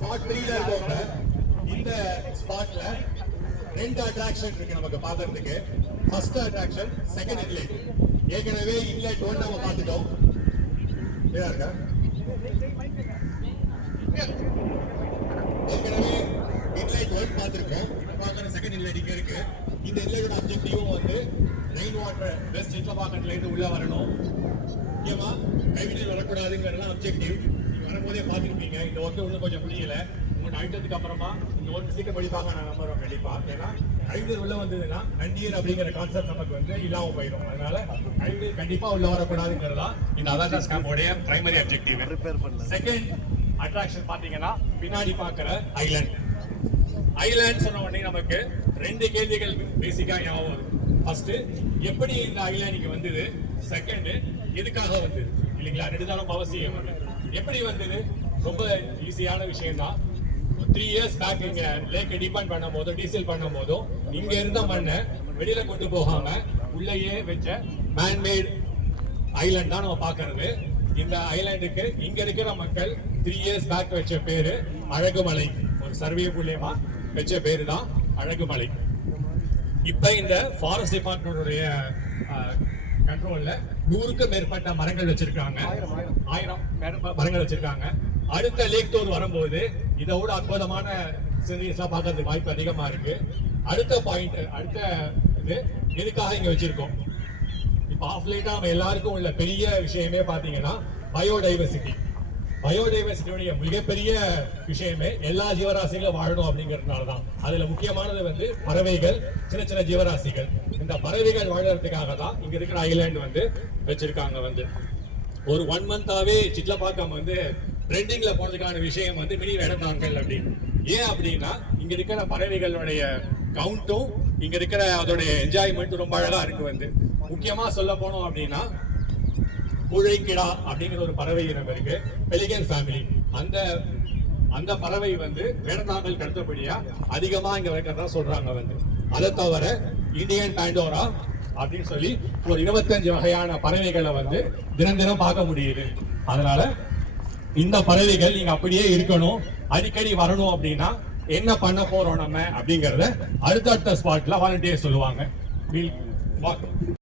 Spot 3ல இருக்கோங்க. இந்த ஸ்பாட்ல ரெண்டு அட்ராக்ஷன் இருக்கு நமக்கு பாக்குறதுக்கு. First attraction second inlet. ஏற்கனவே இன்லெட் 1 நம்ம பார்த்துட்டோம். இருக்கா ஏற்கனவே இன்லெட் 1 பார்த்திருக்கோம். பார்க்குற செகண்ட் இன்லெட் இங்க இருக்கு. இந்த இன்லெட்டோட அப்ஜெக்டிவும் வந்து ரெயின் வாட்டர் வெஸ்ட் சிட்லபாக்கத்துல இருந்து உள்ள வரணும். முக்கியமா கைவினையில் வரக்கூடாதுங்கிறதுலாம் அப்ஜெக்டிவ். நீங்க வரும்போதே பார்த்துருப்பீங்க. இந்த ஒர்க்கு இன்னும் கொஞ்சம் முடியல. உங்க அழித்ததுக்கு அப்புறமா இந்த ஒர்க் சீக்கிரம் படிப்பாங்க நான் நம்புறோம் கண்டிப்பா. ஏன்னா கைவினையில் உள்ள வந்ததுன்னா நண்டீர் அப்படிங்கிற கான்செப்ட் நமக்கு வந்து இல்லாம போயிடும். அதனால கைவினையில் கண்டிப்பா உள்ள வரக்கூடாதுங்கிறதா இந்த அவேர்னஸ் கேம்போடைய பிரைமரி அப்ஜெக்டிவ். செகண்ட் அட்ராக்ஷன் பாத்தீங்கன்னா பின்னாடி பாக்குற ஐலாண்ட். ஐலாண்ட் சொன்ன உடனே நமக்கு ரெண்டு கேள்விகள் பேசிக்கா ஞாபகம் வரும். ஃபர்ஸ்ட், எப்படி இந்த ஐலாண்ட் இங்க வந்தது? செகண்ட், எதுக்காக வந்தது? இல்லைங்களா? ரெண்டுதாலும் அவசியம். எப்படி வந்தது? ரொம்ப ஈஸியான விஷயம் தான். 3 years பேக் இங்க லேக் டிபெண்ட் பண்ணும் போதும் டீசல் பண்ணும் போதும் இங்க இருந்த மண்ணை வெளியில கொண்டு போகாம உள்ளேயே வச்ச மேன்மேட் ஐலாண்ட் தான் நம்ம பாக்குறது. இந்த ஐலாண்டுக்கு இங்க இருக்கிற மக்கள் 3 years பேக் வச்ச பேரு அழகுமலை. ஒரு சர்வே மூலியமா வச்ச பேரு தான் அழகுமலை. இப்ப இந்த ஃபாரஸ்ட் டிபார்ட்மெண்ட்டுடைய கண்ட்ரோல்ல 100க்கும் மேற்பட்ட மரங்கள் வச்சிருக்காங்க. 1000 மரங்கள் வச்சிருக்காங்க. அடுத்த லேக் டூர் வரும்போது இதை விட அற்புதமான சீனரிஸா பார்க்கறதுக்கு வாய்ப்பு அதிகமா இருக்கு. அடுத்த பாயிண்ட், அடுத்த இது எதுக்காக இங்க வச்சிருக்கோம்? இப்ப ஆஃப் லைட்டா நம்ம எல்லாருக்கும் உள்ள பெரிய விஷயமே பாத்தீங்கன்னா பயோடைவர்சிட்டி. பயோடைவர்சிட்டியுடைய மிகப்பெரிய விஷயமே எல்லா ஜீவராசிகளும் வாழணும் அப்படிங்கிறதுனாலதான். அதுல முக்கியமானது வந்து பறவைகள், சின்ன சின்ன ஜீவராசிகள். இந்த பறவைகள் வாழறதுக்காக தான் இங்க இருக்கிற ஐலாண்ட் வந்து வச்சிருக்காங்க. வந்து ஒரு 1 month-ஆவே சிட்லபாக்கம் வந்து ட்ரெண்டிங்ல போனதுக்கான விஷயம் வந்து மினி வேடந்தாங்கல் அப்படின்னு. ஏன் அப்படின்னா இங்க இருக்கிற பறவைகளுடைய கவுண்டும் இங்க இருக்கிற அதோடைய என்ஜாய்மெண்ட் ரொம்ப அழகா இருக்கு. வந்து முக்கியமா சொல்ல போனோம் அப்படின்னா கூழைக்கிடா அப்படிங்கிற ஒரு பறவை இனம் இருக்கு, பெலிகன் ஃபேமிலி. அந்த பறவை வந்து வேடந்தாங்கல் அடுத்தபடியா அதிகமா இங்க இருக்கிறதா சொல்றாங்க. வந்து அதை தவிர இந்தியன் பாண்டோரா அப்படின்னு சொல்லி ஒரு 25 வகையான பறவைகளை வந்து தினம் பார்க்க முடியுது. அதனால இந்த பறவைகள் நீங்க அப்படியே இருக்கணும், அடிக்கடி வரணும் அப்படின்னா என்ன பண்ண போறோம் நம்ம அப்படிங்கறத அடுத்தடுத்த ஸ்பாட்ல வாலண்டியர் சொல்லுவாங்க.